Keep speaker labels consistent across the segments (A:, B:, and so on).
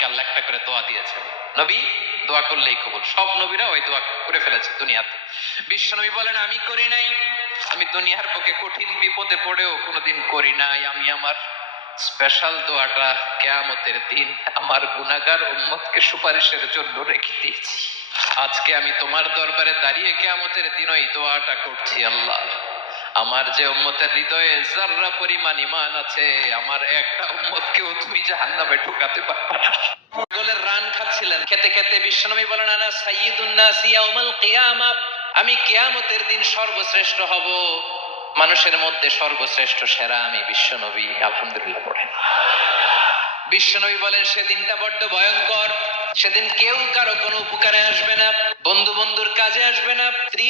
A: নবীকে আল্লাহ একটা করে দোয়া দিয়েছেন। নবী দোয়া করলেই কবুল। সব নবীরা ওই দোয়া করে ফেলেছে দুনিয়াতে। বিশ্ব নবী বলেন, আমি করি নাই। আমি দুনিয়ার বুকে কঠিন বিপদে পড়েও কোনোদিন করি নাই। আমি আমার স্পেশাল দোয়াটা কেয়ামতের দিন আমার গুনাগার উম্মতকে সুপারিশের জন্য রেখে দিয়েছি। আজকে আমি তোমার দরবারে দাঁড়িয়ে কেয়ামতের দিন ওই দোয়াটা করছি আল্লাহ। আমার যে উম্মতের হৃদয়ে জাররা পরিমাণ ইমান আছে, আমার একটা উম্মতকেও তুমি জাহান্নামে ঢুকাতে পারবে না। পাগলের রান খাচ্ছিলেন। খেতে খেতে বিশ্বনবী বলেন, আনা সাইয়্যিদুন নাস ইয়াউমাল কিয়ামা। আমি কিয়ামতের দিন সর্বশ্রেষ্ঠ হব। মানুষের মধ্যে সর্বশ্রেষ্ঠ সেরা আমি বিশ্বনবী, আলহামদুলিল্লাহ পড়েন বিশ্বনবী বলেন, সেদিনটা বড্ড ভয়ঙ্কর। সেদিন কেউ কারও কোনো উপকারে আসবে না বন্ধু বন্ধুর কাজে আসবে না স্ত্রী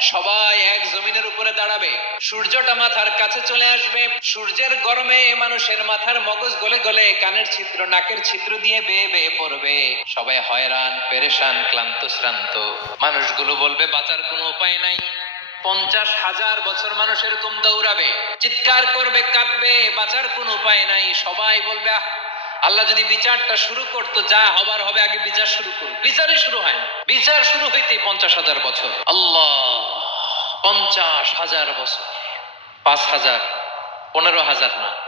A: সবাই এক জমিনের উপরে দাঁড়াবে। সূর্যটা মাথার কাছে চলে আসবে। সূর্যের গরমে মানুষের মাথার মগজ গলে গলে কানের ছিদ্র নাকের ছিদ্র দিয়ে বেয়ে বেয়ে পড়বে। সবাই হয়রান পেরেশান ক্লান্ত শ্রান্ত। মানুষগুলো বলবে বাঁচার কোনো উপায় নাই। পঞ্চাশ হাজার বছর মানুষ এরকম দৌড়াবে চিৎকার করবে কাঁদবে বাঁচার কোনো উপায় নাই। সবাই বলবে "আহ, আল্লাহ যদি বিচারটা শুরু করতো যা হবার হবে আগে বিচার শুরু করুক। বিচারই শুরু হয় না। বিচার শুরু হইতেই পঞ্চাশ হাজার বছর। আল্লাহ। পঞ্চাশ হাজার বছর পাঁচ হাজার পনেরো হাজার না।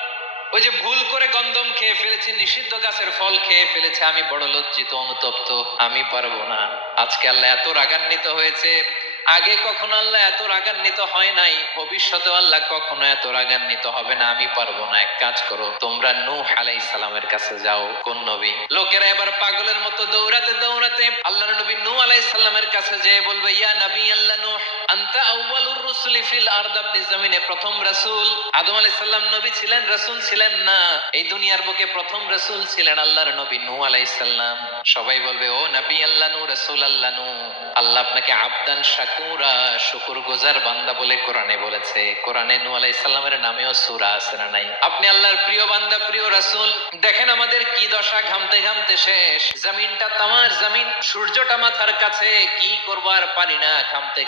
A: ওই যে ভুল করে গন্ধম খেয়ে ফেলেছি, নিষিদ্ধ গাছের ফল খেয়ে ফেলেছে, আমি বড় লজ্জিত, অনুতপ্ত, আমি পারব না। আজকে আল্লাহ এত রাগান্বিত হয়েছে, আগে কখনো আল্লাহ এত রাগান্বিত হয় নাই ভবিষ্যতে আল্লাহ কখনো এত রাগান্বিত হবে না, আমি পারব না। এক কাজ করো, তোমরা নূহ আলাইহিস সালামের কাছে যাও, কোন নবী? লোকেরা এবার পাগলের মতো দৌড়াতে দৌড়াতে আল্লাহর নবী নূহ আলাইহিস সালামের কাছে যেয়ে বলবে, ইয়া নবী আল্লাহ নূহ, আনতা ফিল আরদ, আপনি জমিনে প্রথম রাসূল। আদম নবী ছিলেন, রাসূল ছিলেন না। এই দুনিয়ার বুকে প্রথম রাসূল ছিলেন আল্লাহর নবী সবাই বলবে, ও নবী আল্লাহ রাসূল আল্লাহ আল্লাহ আপনাকে আবদান, শাকুরা শুকুর গুজার বান্দা বলে কোরআনে বলেছে। কোরআনে নূহ নামেও সূরা আছে না নাই? আপনি আল্লাহর প্রিয় বান্দা, প্রিয় রাসূল, দেখেন আমাদের কি দশা ঘামতে ঘামতে শেষ। জমিনটা তামার জমিন সূর্যটা মাথার কাছে কি করবার পারি না ঘামতে